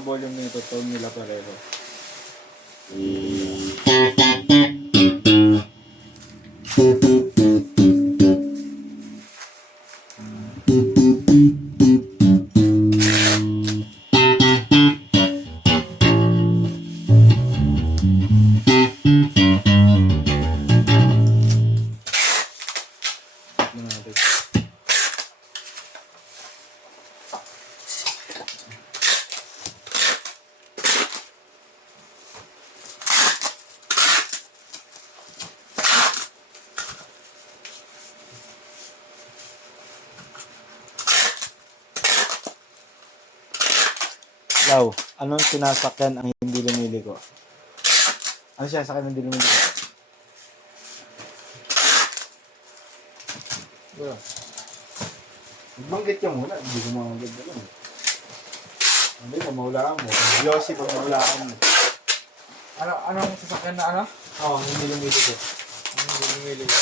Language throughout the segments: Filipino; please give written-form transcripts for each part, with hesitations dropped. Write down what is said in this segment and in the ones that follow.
volume nito, tone nila pareho. Wow, anong sinasakyan ang hindi lumiliko? Ano sinasakyan ang hindi lumiliko? Wala. Magbanggit ka muna, hindi ko mabanggit na lang. Hindi, pag mahulaan mo. Yossi, pag mahulaan mo. Anong sasakyan na ano? Oo, hindi lumiliko. Hindi lumiliko.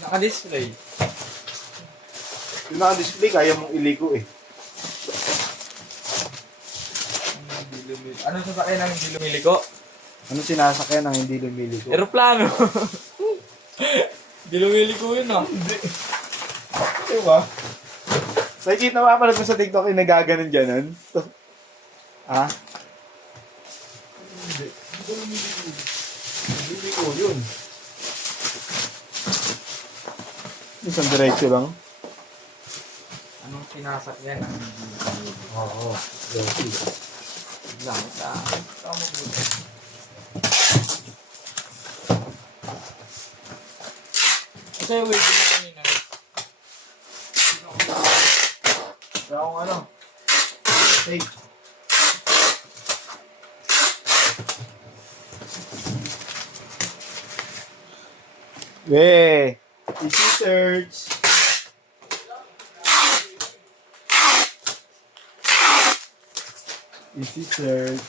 Naka-display. Yung naka-display, kaya mong iliko eh. Anong sasakyan ang hindi lumiliko? Ano sinasakyan ang hindi lumiliko? Aeroplano. Hindi lumiliko yun ah. Hindi. Diba? Nakikita mo pa sa TikTok yung nagaganon dyan, ha? Hindi. Hindi lumiliko. Lumiliko yun. Isang diretso lang. Anong sinasakyan ang hindi lumiliko? Oo. Yossi. Lang sa... Ikaw mabuti. Kasi wait din na kanina. Kaya kung ano? Hey. Weh. Easy search. Easy search.